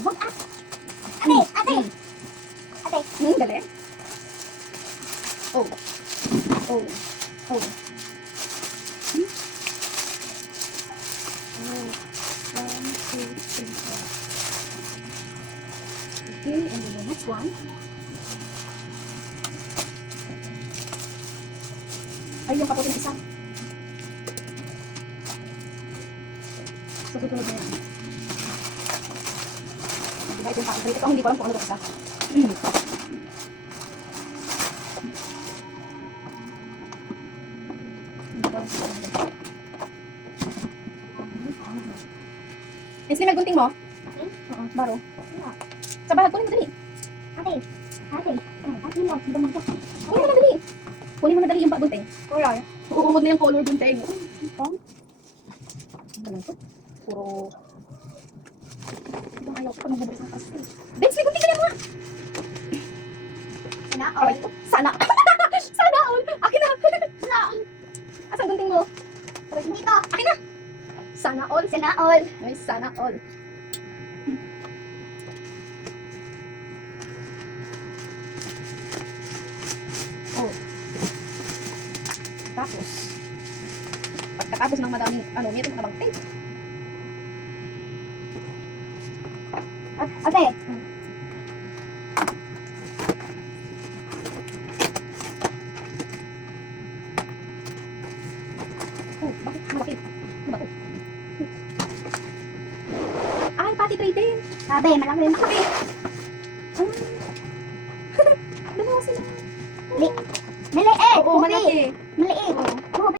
Wag ah. Ate. Dali. Oh. Oh. Oh. Okay, and then the next one. Ay, yung kaputin isa. Sa susunod na yan. Diba ito yung pakit. Ito hindi ko alam kung ano ba isa. Is naggunting mo? Oo, baro. Sa bahag, kunin mo dali. Ate. Kunin mo na dali. Kunin mo na dali yung gunting. Uumod na yung color gunting. Ano ito? Puro... Ibang ayaw ko pa magbubulis ng kasi. Benz, may gunting ka na mga! Sana Aray, sana! Sana all! Akin na! Asan gunting mo? Aray, Dito. akin na! Sana all! Sana all. Ay, sana all! Oh. Tapos, pagkatapos ng madaming, may itong abang tape. Ate. Oh, bakit? Bakit? Ano ba to? Ay, pati tray din. Sabi, malaki yung makabi. Dalawa sila. Maliit. Oo, malaki. Maliit.